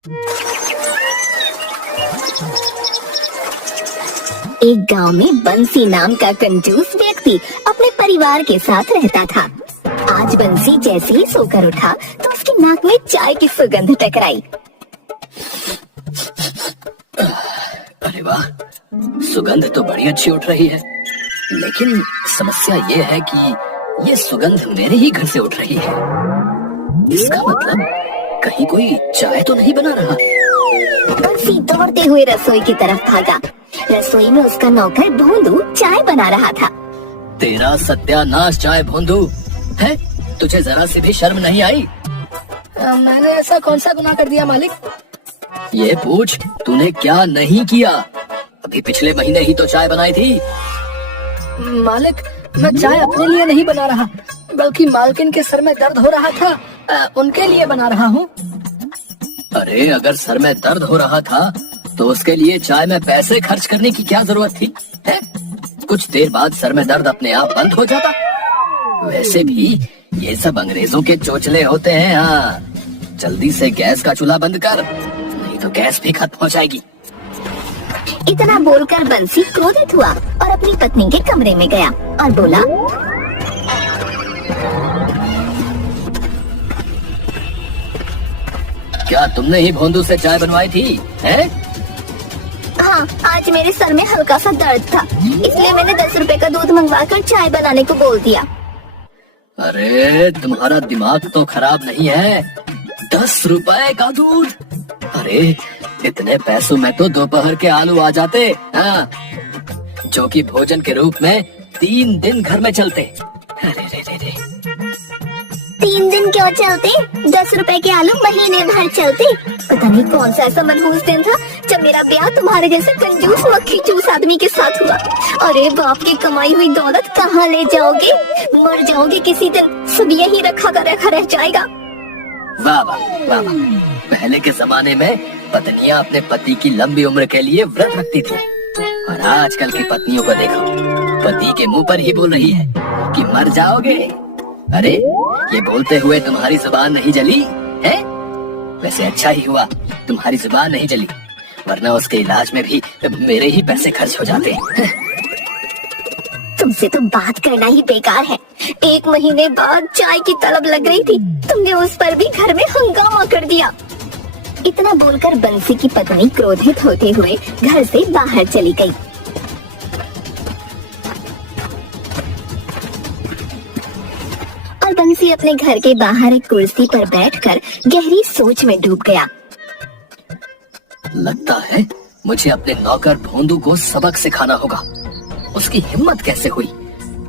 एक गांव में बंसी नाम का कंजूस व्यक्ति अपने परिवार के साथ रहता था। आज बंसी जैसे ही सोकर उठा तो उसकी नाक में चाय की सुगंध टकराई। अरे वाह, सुगंध तो बड़ी अच्छी उठ रही है, लेकिन समस्या ये है कि ये सुगंध मेरे ही घर से उठ रही है। इसका मतलब कहीं कोई चाय तो नहीं बना रहा। बंसी दौड़ते हुए रसोई की तरफ भागा। रसोई में उसका नौकर भोंदू चाय बना रहा था। तेरा सत्यानाश चाय भोंदू है, तुझे जरा सी भी शर्म नहीं आई? मैंने ऐसा कौन सा गुनाह कर दिया मालिक? ये पूछ तूने क्या नहीं किया। अभी पिछले महीने ही तो चाय बनाई थी। मालिक, मैं चाय अपने लिए नहीं बना रहा, बल्कि मालकिन के सर में दर्द हो रहा था, उनके लिए बना रहा हूँ। अरे अगर सर में दर्द हो रहा था तो उसके लिए चाय में पैसे खर्च करने की क्या जरूरत थी? है? कुछ देर बाद सर में दर्द अपने आप बंद हो जाता। वैसे भी ये सब अंग्रेजों के चोचले होते हैं। हाँ, जल्दी से गैस का चूल्हा बंद कर, नहीं तो गैस भी खत्म हो जाएगी। इतना बोलकर बंसी क्रोधित हुआ और अपनी पत्नी के कमरे में गया और बोला, क्या तुमने ही भोंदू से चाय बनवाई थी? हैं? हाँ, आज मेरे सर में हल्का सा दर्द था, इसलिए मैंने 10 रुपए का दूध मंगवाकर चाय बनाने को बोल दिया। अरे तुम्हारा दिमाग तो खराब नहीं है? 10 रुपए का दूध? अरे इतने पैसों में तो दोपहर के आलू आ जाते। हाँ, जो कि भोजन के रूप में 3 दिन घर में चलते। अरे रे रे रे। 3 दिन क्यों चलते? 10 रुपए के आलू महीने भर चलते। पता नहीं कौन सा ऐसा मनहूस दिन था जब मेरा ब्याह तुम्हारे जैसे कंजूस मक्खी चूस आदमी के साथ हुआ। अरे बाप की कमाई हुई दौलत कहाँ ले जाओगे? मर जाओगे किसी दिन, सब यही रखा रह जाएगा। वाह वाह वाह वाह। पहले के जमाने में पत्नियां अपने पति की लंबी उम्र के लिए व्रत रखती थी, और आजकल की पत्नियों को देखो, पति के मुंह पर ही बोल रही है कि मर जाओगे। अरे ये बोलते हुए तुम्हारी जुबान नहीं जली है? वैसे अच्छा ही हुआ तुम्हारी जुबान नहीं जली, वरना उसके इलाज में भी मेरे ही पैसे खर्च हो जाते। तुमसे तो बात करना ही बेकार है। 1 महीने बाद चाय की तलब लग रही थी, तुमने उस पर भी घर में हंगामा कर दिया। इतना बोलकर बंसी की पत्नी क्रोधित होते हुए घर से बाहर चली गई। और बंसी अपने घर के बाहर एक कुर्सी पर बैठकर गहरी सोच में डूब गया। लगता है मुझे अपने नौकर भोंदू को सबक सिखाना होगा। उसकी हिम्मत कैसे हुई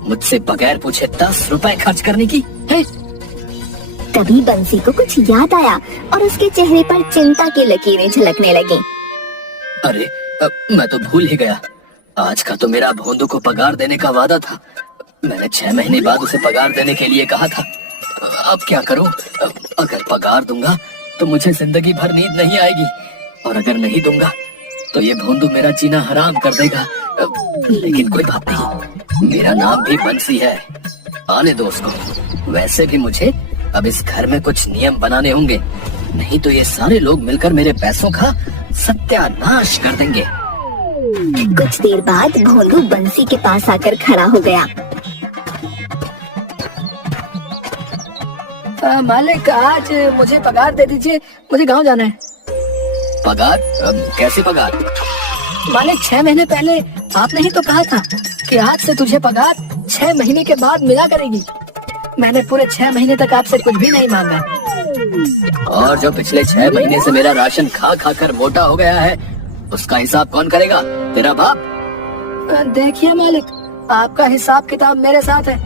मुझसे बगैर पूछे 10 रुपए खर्च करने की? है? तभी बंसी को कुछ याद आया और उसके चेहरे पर चिंता की लकीरें झलकने लगी। अरे मैं तो भूल ही गया, आज का तो मेरा भोंदू को पगार देने का वादा था। मैंने 6 महीने बाद उसे पगार देने के लिए कहा था। अब क्या करूं? अगर पगार दूंगा तो मुझे जिंदगी भर नींद नहीं आएगी, और अगर नहीं दूंगा तो ये भोंदू मेरा जीना हराम कर देगा। लेकिन कोई बात नहीं, मेरा नाम भी बंसी है, आने दो उसको। वैसे भी मुझे अब इस घर में कुछ नियम बनाने होंगे, नहीं तो ये सारे लोग मिलकर मेरे पैसों का सत्यानाश कर देंगे। कुछ देर बाद भोंदू बंसी के पास आकर खड़ा हो गया। मालिक, आज मुझे पगार दे दीजिए, मुझे गांव जाना है। पगार? कैसी पगार? मालिक, 6 महीने पहले आपने ही तो कहा था कि आज से तुझे पगार 6 महीने के बाद मिला करेगी। मैंने पूरे 6 महीने तक आपसे कुछ भी नहीं मांगा। और जो पिछले 6 महीने से मेरा राशन खा खा कर मोटा हो गया है, उसका हिसाब कौन करेगा? तेरा बाप? देखिए मालिक, आपका हिसाब किताब मेरे साथ है,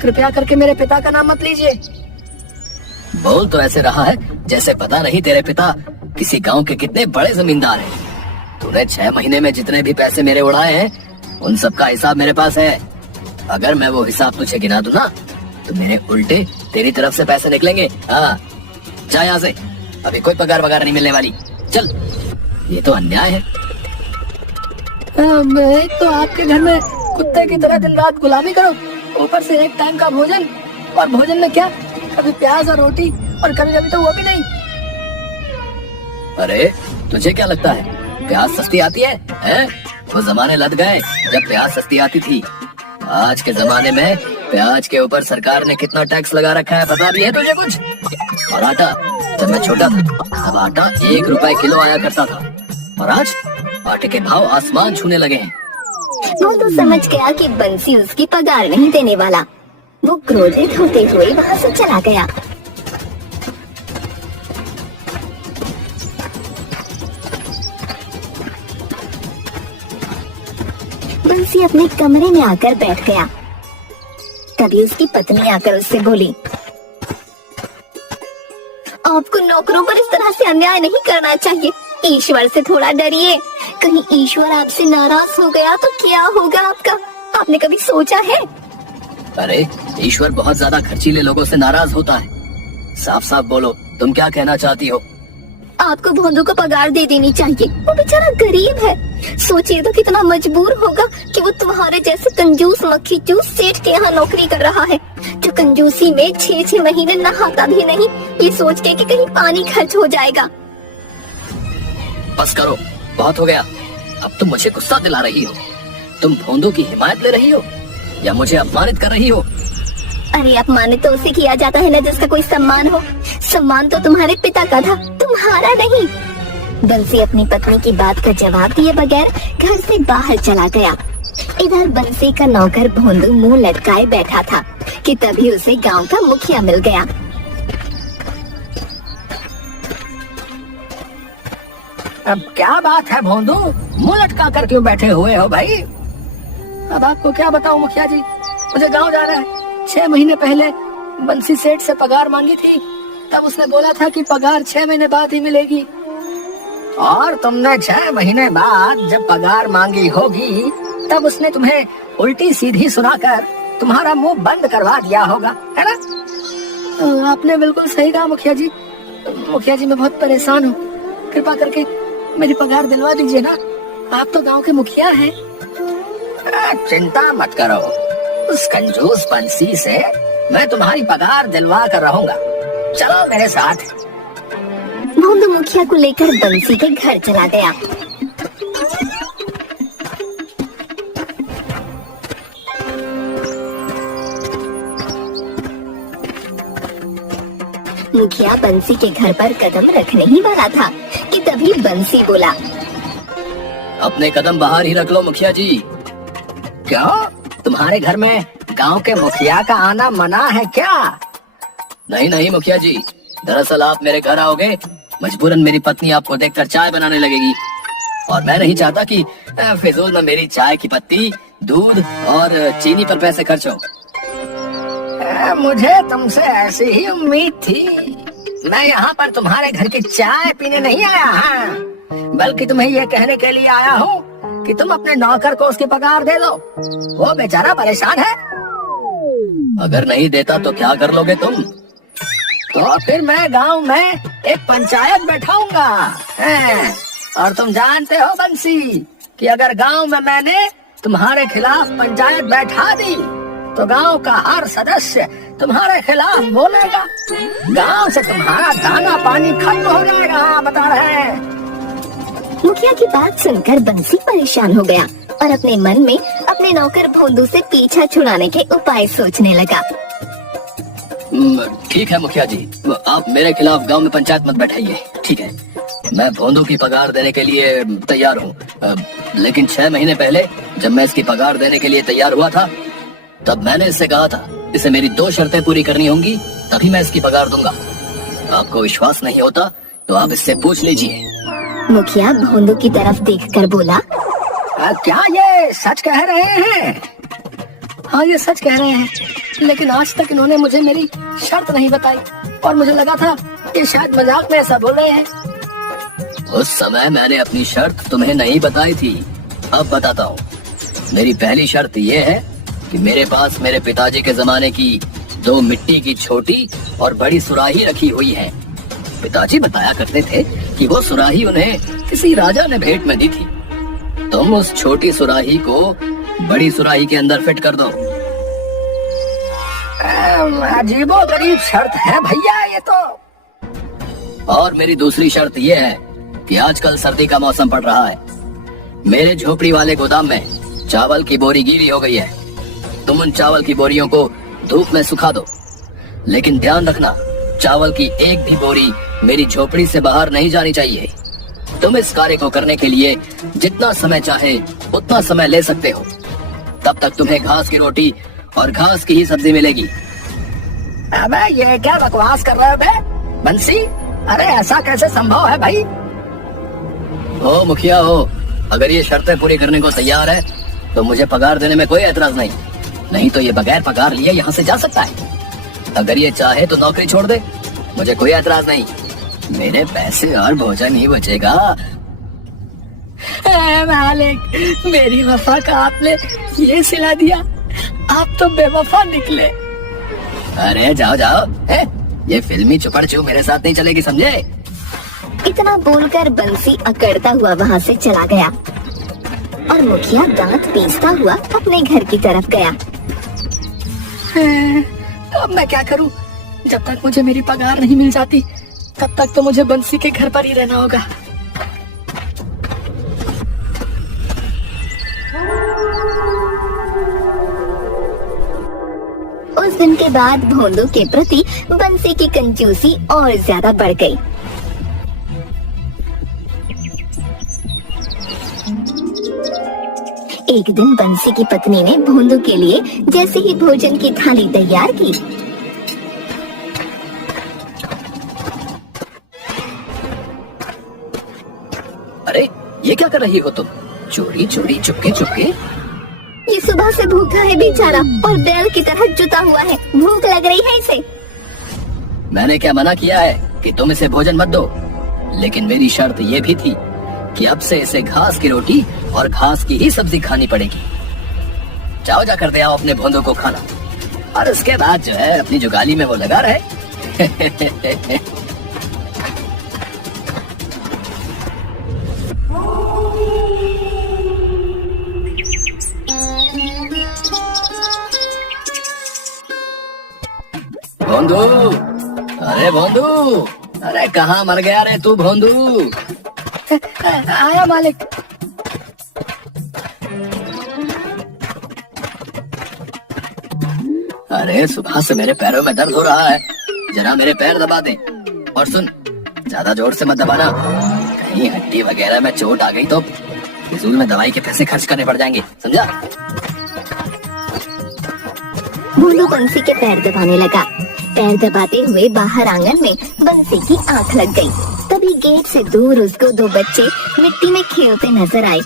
कृपया करके मेरे पिता का नाम मत लीजिए। बोल तो ऐसे रहा है जैसे पता नहीं तेरे पिता किसी गांव के कितने बड़े जमींदार हैं। तूने 6 महीने में जितने भी पैसे मेरे उड़ाए हैं, उन सब का हिसाब मेरे पास है। अगर मैं वो हिसाब तुझे गिना दूं ना, तो मेरे उल्टे तेरी तरफ से पैसे निकलेंगे। हाँ, जा यहाँ से, अभी कोई पगार वगार नहीं मिलने वाली। चल, ये तो अन्याय है। मैं तो आपके घर में कुत्ते की तरह दिन रात गुलामी करो, ऊपर से 1 टाइम का भोजन, और भोजन में क्या, कभी प्याज और रोटी, और कभी कभी तो वो भी नहीं। अरे तुझे क्या लगता है प्याज सस्ती आती है, हैं? वो जमाने लद गए जब प्याज सस्ती आती थी। आज के जमाने में प्याज के ऊपर सरकार ने कितना टैक्स लगा रखा है पता भी है तुझे कुछ? और आटा, जब मैं छोटा था तब आटा 1 रुपए किलो आया करता था और आज आटे के भाव आसमान छूने लगे हैं। वो तो समझ गया कि बंसी उसकी पगार नहीं देने वाला। वो क्रोधित होते हुए वहाँ से चला गया। बंसी अपने कमरे में आकर बैठ गया। तभी उसकी पत्नी आकर उससे बोली, आपको नौकरों पर इस तरह से अन्याय नहीं करना चाहिए। ईश्वर से थोड़ा डरिए। कहीं ईश्वर आपसे नाराज हो गया तो क्या होगा आपका? आपने कभी सोचा है? अरे ईश्वर बहुत ज्यादा खर्चीले लोगों से नाराज होता है। साफ साफ बोलो, तुम क्या कहना चाहती हो? आपको भोंदू को पगार दे देनी चाहिए। वो बेचारा गरीब है। सोचिए तो कितना मजबूर होगा कि वो तुम्हारे जैसे कंजूस मक्खी चूस सेठ के यहाँ नौकरी कर रहा है, जो कंजूसी में 6-6 महीने नहाता भी नहीं, ये सोच के कि कहीं पानी खर्च हो जाएगा। बस करो, बहुत हो गया। अब तुम मुझे गुस्सा दिला रही हो। तुम भोंदू की हिमायत ले रही हो या मुझे अपमानित कर रही हो? अरे अपमानित तो उसे किया जाता है ना जिसका कोई सम्मान हो। सम्मान तो तुम्हारे पिता का था, तुम्हारा नहीं। बंसी अपनी पत्नी की बात का जवाब दिए बगैर घर से बाहर चला गया। इधर बंसी का नौकर भोंदू मुंह लटकाए बैठा था कि तभी उसे गांव का मुखिया मिल गया। अब क्या बात है भोंदू, मुंह लटका कर क्यों बैठे हुए हो भाई? अब आपको क्या बताऊं मुखिया जी, मुझे गांव जाना है। 6 महीने पहले बंसी सेठ से पगार मांगी थी, तब उसने बोला था कि पगार 6 महीने बाद ही मिलेगी। और तुमने 6 महीने बाद जब पगार मांगी होगी तब उसने तुम्हें उल्टी सीधी सुनाकर तुम्हारा मुंह बंद करवा दिया होगा, है ना? आपने बिल्कुल सही कहा मुखिया जी। मुखिया जी मैं बहुत परेशान हूँ, कृपा करके मेरी पगार दिलवा दीजिए ना। आप तो गांव के मुखिया हैं। चिंता मत करो, उस कंजूस बंसी से मैं तुम्हारी पगार दिलवा कर रहूंगा। चलो मेरे साथ। भोंदू मुखिया को लेकर बंसी के घर चला गया। मुखिया बंसी के घर पर कदम रखने ही वाला था कि तभी बंसी बोला, अपने कदम बाहर ही रख लो मुखिया जी। क्यों, तुम्हारे घर में गांव के मुखिया का आना मना है क्या? नहीं नहीं मुखिया जी, दरअसल आप मेरे घर आओगे, मजबूरन मेरी पत्नी आपको देखकर चाय बनाने लगेगी और मैं नहीं चाहता कि फिजूल में मेरी चाय की पत्ती, दूध और चीनी पर पैसे खर्च हो। मुझे तुमसे ऐसी ही उम्मीद थी। मैं यहाँ पर तुम्हारे घर की चाय पीने नहीं आया हूँ, बल्कि तुम्हें ये कहने के लिए आया हूँ कि तुम अपने नौकर को उसकी पगार दे दो। वो बेचारा परेशान है। अगर नहीं देता तो क्या कर लोगे तुम? तो फिर मैं गांव में एक पंचायत बैठाऊंगा। और तुम जानते हो बंसी कि अगर गांव में मैंने तुम्हारे खिलाफ पंचायत बैठा दी तो गांव का हर सदस्य तुम्हारे खिलाफ बोलेगा। गांव से तुम्हारा दाना पानी खत्म हो जाएगा। हाँ, बता रहे हैं। मुखिया की बात सुनकर बंसी परेशान हो गया और अपने मन में अपने नौकर भोंदू से पीछा छुड़ाने के उपाय सोचने लगा। ठीक है मुखिया जी, आप मेरे खिलाफ गांव में पंचायत मत बैठाइए, ठीक है? मैं भोंदू की पगार देने के लिए तैयार हूँ, लेकिन 6 महीने पहले जब मैं इसकी पगार देने के लिए तैयार हुआ था तब मैंने इससे कहा था इसे मेरी 2 शर्तें पूरी करनी होंगी तभी मैं इसकी पगार दूंगा। आपको विश्वास नहीं होता तो आप इससे पूछ लीजिए। मुखिया भोंदू की तरफ देखकर बोला, क्या ये सच कह रहे हैं? हाँ ये सच कह रहे हैं, लेकिन आज तक इन्होंने मुझे मेरी शर्त नहीं बताई और मुझे लगा था कि शायद मजाक में ऐसा बोल रहे हैं। उस समय मैंने अपनी शर्त तुम्हें नहीं बताई थी, अब बताता हूँ। मेरी पहली शर्त ये है कि मेरे पास मेरे पिताजी के जमाने की 2 मिट्टी की छोटी और बड़ी सुराही रखी हुई है। पिताजी बताया करते थे कि वो सुराही उन्हें किसी राजा ने भेंट में दी थी। तुम उस छोटी सुराही को बड़ी सुराही के अंदर फिट कर दो। अजीबो गरीब शर्त है भैया ये तो। और मेरी दूसरी शर्त ये है कि आजकल सर्दी का मौसम पड़ रहा है। मेरे झोपड़ी वाले गोदाम में चावल की बोरी गीली हो गई है। तुम उन चावल की बोरियों को धूप में सुखा दो, लेकिन ध्यान रखना चावल की एक भी बोरी मेरी झोपड़ी से बाहर नहीं जानी चाहिए। तुम इस कार्य को करने के लिए जितना समय चाहे उतना समय ले सकते हो। तब तक तुम्हें घास की रोटी और घास की ही सब्जी मिलेगी। अबे ये क्या बकवास कर रहे हो बे बंसी? अरे ऐसा कैसे संभव है भाई? ओ मुखिया हो, अगर ये शर्तें पूरी करने को तैयार है तो मुझे पगार देने में कोई एतराज नहीं। नहीं तो ये बगैर पगार लिए यहाँ से जा सकता है। अगर ये चाहे तो नौकरी छोड़ दे, मुझे कोई एतराज नहीं। मेरे पैसे और भोजन ही बचेगा। मालिक, मेरी वफा का आपने ये सिला दिया। आप तो बेवफा निकले। अरे जाओ जाओ, है? ये फिल्मी चुपड़चू मेरे साथ नहीं चलेगी, समझे? इतना बोलकर बंसी अकड़ता हुआ वहाँ से चला गया और मुखिया दांत पीसता हुआ अपने घर की तरफ गया। अब मैं क्या करूं? जब तक मुझे मेरी पगार नहीं मिल जाती तब तक तो मुझे बंसी के घर पर ही रहना होगा। उस दिन के बाद भोंदू के प्रति बंसी की कंजूसी और ज्यादा बढ़ गई। एक दिन बंसी की पत्नी ने भोंदू के लिए जैसे ही भोजन की थाली तैयार की, अरे ये क्या कर रही हो तुम? चोरी चोरी चुपके चुपके? ये सुबह से भूखा है बेचारा और बैल की तरह जुटा हुआ है। भूख लग रही है इसे। मैंने क्या मना किया है कि तुम इसे भोजन मत दो, लेकिन मेरी शर्त ये भी थी कि अब से इसे घास की रोटी और घास की ही सब्जी खानी पड़ेगी। जाओ जाकर दे आओ अपने भोंदू को खाना, और उसके बाद जो है अपनी जुगाली में वो लगा रहे। भोंदू, अरे भोंदू, अरे कहाँ मर गया रे तू भोंदू? आया मालिक। अरे सुबह से मेरे पैरों में दर्द हो रहा है, जरा मेरे पैर दबा दे। और सुन, ज्यादा जोर से मत दबाना, कहीं हड्डी वगैरह में चोट आ गई तो फिजूल में दवाई के पैसे खर्च करने पड़ जाएंगे, समझा? भोंदू बंसी के पैर दबाने लगा। पैर दबाते हुए बाहर आंगन में बंसी की आंख लग गई। तभी गेट से दूर उसको दो बच्चे मिट्टी में खेलते नजर आए।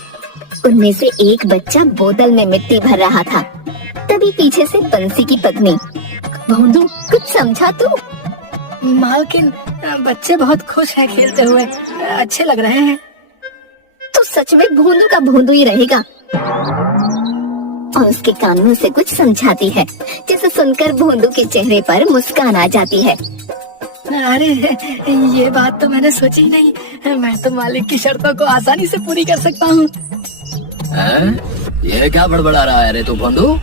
उनमें से एक बच्चा बोतल में मिट्टी भर रहा था। तभी पीछे से बंसी की पत्नी, भोंदू कुछ समझा तू? मालकिन, बच्चे बहुत खुश हैं खेलते हुए, अच्छे लग रहे हैं। तो सच में भोंदू का भोंदू ही रहेगा। और उसके कानों से कुछ समझाती है, जिसे सुनकर भोंदू के चेहरे पर मुस्कान आ जाती है। अरे ये बात तो मैंने सोची ही नहीं। मैं तो मालिक की शर्तों को आसानी से पूरी कर सकता हूँ। ये क्या बड़बड़ा रहा है रे तू भोंदू?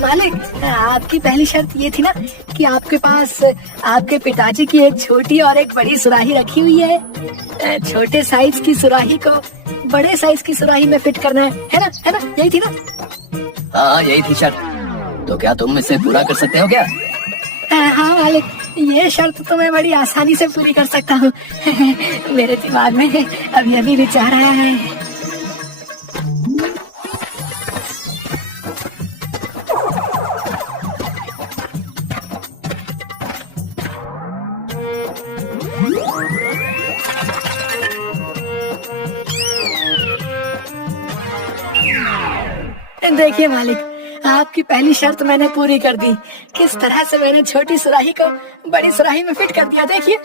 मालिक, आपकी पहली शर्त ये थी ना कि आपके पास आपके पिताजी की एक छोटी और एक बड़ी सुराही रखी हुई है। छोटे साइज की सुराही को बड़े साइज की सुराही में फिट करना है ना? है ना? यही थी ना? हाँ यही थी शर्त। तो क्या तुम इसे पूरा कर सकते हो क्या? हाँ मालिक, ये शर्त तो मैं बड़ी आसानी से पूरी कर सकता हूँ। मेरे दिमाग में अभी विचार आया है। देखिए मालिक, आपकी पहली शर्त मैंने पूरी कर दी। किस तरह से मैंने छोटी सुराही को बड़ी सुराही में फिट कर दिया, देखिए।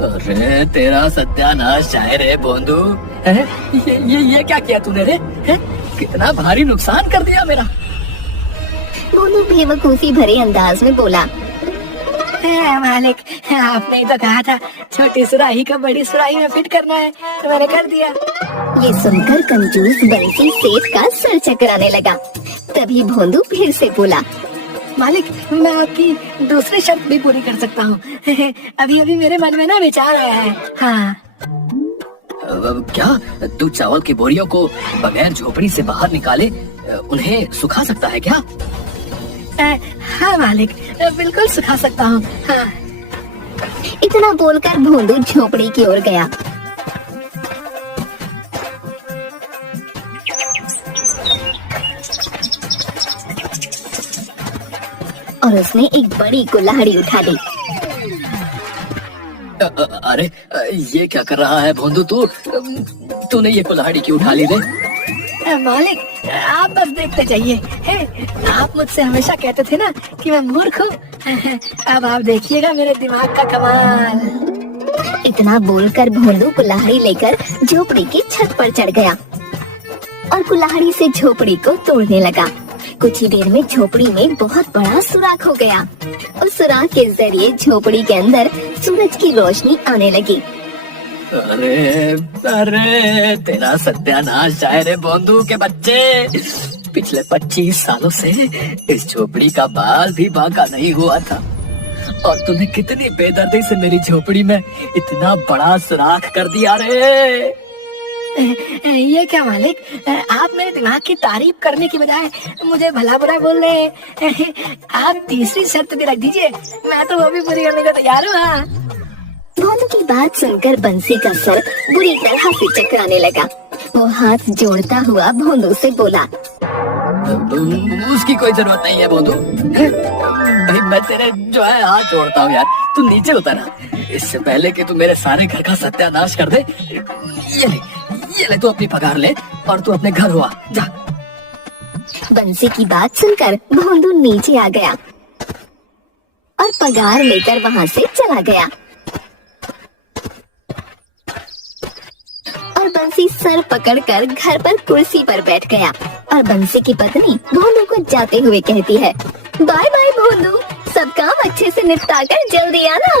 अरे तेरा सत्यानाश चाहे रे भोंदू। ये क्या किया तूने रे? कितना भारी नुकसान कर दिया मेरा। भोंदू बेवकूफी भरे अंदाज में बोला, मालिक, आपने ही तो कहा था छोटी सुराही को बड़ी सुराही में फिट करना है, तो मैंने कर दिया। ये सुनकर कंजूस बंसी सेठ का सर चकराने लगा। तभी भोंदू फिर से बोला, मालिक, मैं आपकी दूसरी शर्त भी पूरी कर सकता हूँ। अभी अभी मेरे मन में ना विचार आया है। हाँ। क्या तू चावल की बोरियों को बगैर झोपड़ी से बाहर निकाले उन्हें सुखा सकता है क्या? हाँ मालिक, बिल्कुल सुखा सकता हूँ। हाँ। इतना बोलकर भोंदू झोपड़ी की ओर गया। और उसने एक बड़ी कुल्हाड़ी उठा ली। अरे ये क्या कर रहा है भोंदू तू? तूने ये कुल्हाड़ी क्यों उठा ली रे? मालिक, आप बस देखते जाइए। आप मुझसे हमेशा कहते थे ना कि मैं मूर्ख हूँ। अब आप देखिएगा मेरे दिमाग का कमाल। इतना बोलकर भोंदू कुल्हाड़ी लेकर झोपड़ी की छत पर चढ़ गया और कुल्हाड़ी से झोपड़ी को तोड़ने लगा। कुछ ही देर में झोपड़ी में बहुत बड़ा सुराख हो गया। उस सुराख के जरिए झोपड़ी के अंदर सूरज की रोशनी आने लगी। अरे अरे तेरा सत्यानाश जाए रे भोंदू के बच्चे। पिछले 25 सालों से इस झोपड़ी का बाल भी बांका नहीं हुआ था और तूने कितनी बेदर्दी से मेरी झोपड़ी में इतना बड़ा सुराख कर दिया रे। ये क्या मालिक, आप मेरे दिमाग की तारीफ करने की बजाय मुझे भला बुरा बोल रहे हैं। आप तीसरी शर्त भी रख दीजिए, मैं तो वो भी पूरी करने को तैयार हूँ। हाँ। भोंदू की बात सुनकर बंसी का सर बुरी तरह से चकराने लगा। वो हाथ जोड़ता हुआ भोंदू से बोला, उसकी कोई जरूरत नहीं है भोंदू। भाई मैं तेरे जो है हाथ जोड़ता हूँ यार, तू नीचे उतर। इससे पहले कि तू मेरे सारे घर का सत्यानाश कर दे, ये ले तू अपनी पगार ले और तू अपने घर हुआ जा। बंसी की बात सुनकर भोंदू नीचे आ गया और पगार लेकर वहाँ से चला गया। और बंसी सर पकड़कर घर पर कुर्सी पर बैठ गया और बंसी की पत्नी भोंदू को जाते हुए कहती है, बाय बाय भोंदू, सब काम अच्छे से निपटा कर जल्दी आना।